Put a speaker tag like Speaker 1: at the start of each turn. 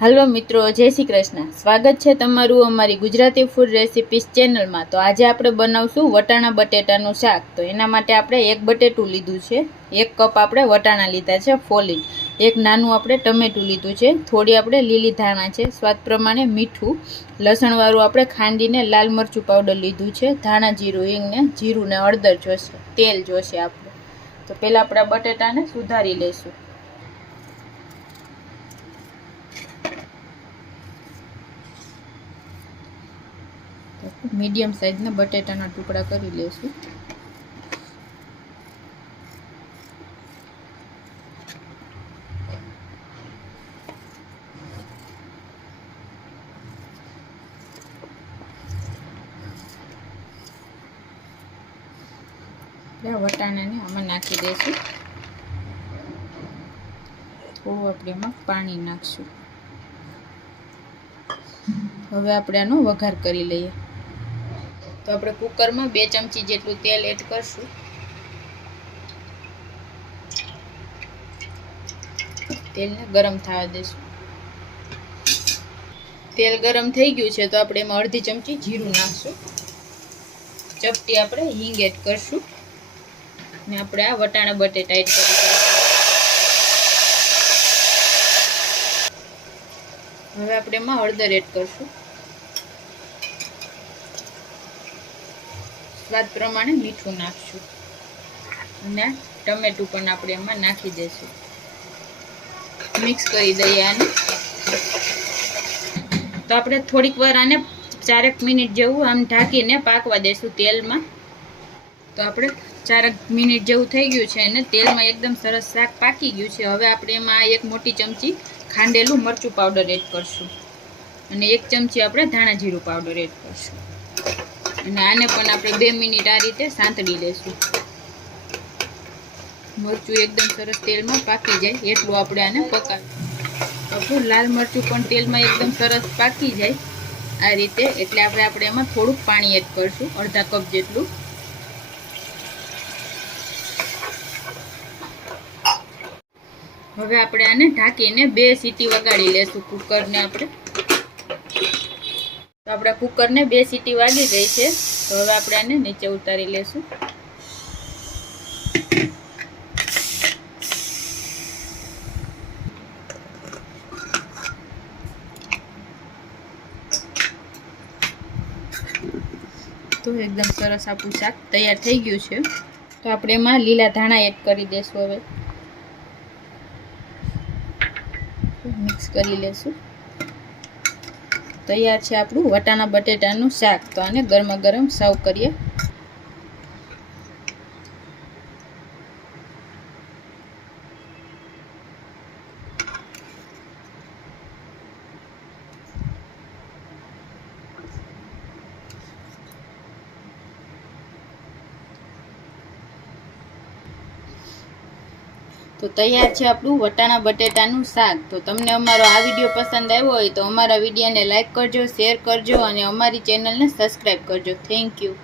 Speaker 1: હાલો મિત્રો, જય શ્રી કૃષ્ણ. સ્વાગત છે તમારું અમારી ગુજરાતી ફૂડ રેસિપીસ ચેનલમાં તો આજે આપણે બનાવશું વટાણા બટેટાનું શાક. તો એના માટે આપણે એક બટેટું લીધું છે. એક કપ આપણે વટાણા લીધા છે ફોલી એક નાનું આપણે ટમેટું લીધું છે. થોડી આપણે લીલી ધાણા છે. સ્વાદ પ્રમાણે મીઠું. લસણવાળું આપણે ખાંડીને લાલ મરચું પાવડર લીધું છે. ધાણા જીરું હિંગને જીરું ને હળદર જોશે, તેલ જોશે આપણે. તો પહેલાં આપણે બટેટાને સુધારી લઈશું. મીડિયમ સાઇઝના બટેટાના ટુકડા કરી લેશું. વટાણાને આમાં નાખી દઈશું. થોડું આપણે એમાં પાણી નાખશું. હવે આપણે આનો વઘાર કરી લઈએ. તો આપણે કુકરમાં બે ચમચી જેટલું તેલ એડ કરશું. તેલને ગરમ થવા દઈશું તેલ ગરમ થઈ ગયું છે તો આપણે એમાં અડધી ચમચી જીરું નાખશું. ચપટી આપણે હિંગ એડ કરશું. ને આપણે આ વટાણા બટેટા એડ કરી દઈશું. હવે આપણે એમાં હળદર એડ કરશું. સ્વાદ પ્રમાણે મીઠું નાખશું. અને ટમેટું પણ આપણે એમાં નાખી દઈશું. મિક્સ કરી દઈએ આને. તો આપણે થોડીક વાર આને ચારેક મિનિટ જેવું આમ ઢાંકીને પાકવા દઈશું તેલમાં. તો આપણે ચારેક મિનિટ જેવું થઈ ગયું છે અને તેલમાં એકદમ સરસ શાક પાકી ગયું છે. હવે આપણે એમાં એક મોટી ચમચી ખાંડેલું મરચું પાવડર એડ કરશું. અને એક ચમચી આપણે ધાણા જીરું પાવડર એડ કરશું. અને આને પણ આપણે બે મિનિટ આ રીતે સાંતળી લેશું. મરચું એકદમ સરસ તેલમાં પાકી જાય, એટલું આપણે આને પકાવીશું. લાલ મરચું પણ તેલમાં એકદમ સરસ પાકી જાય આ રીતે, એટલે આપણે આપણે એમાં થોડુંક પાણી એડ કરશું, અડધા કપ જેટલું. હવે આપણે આને ઢાંકીને બે સીટી વગાડી લેશું કુકરને આપણે. તો આપણા કુકરને બે સીટી વાગી ગઈ છે. તો હવે આપણે આને નીચે ઉતારી લેશું. તો એકદમ સરસ આપણું શાક તૈયાર થઈ ગયું છે. તો આપણે એમાં લીલા ધાણા એડ કરી દઈશું હવે. મિક્સ કરી લેશું. તૈયાર છે આપણું. વટાણા બટેટાનું શાક. તો આને ગરમા ગરમ સર્વ કરીએ. તો તૈયાર છે આપણું વટાણા બટેટાનું શાક. તો તમને અમારો આ વીડિયો પસંદ આવ્યો હોય તો અમારા વિડીયોને લાઇક કરજો, શેર કરજો અને અમારી ચેનલને સબસ્ક્રાઈબ કરજો. Thank you.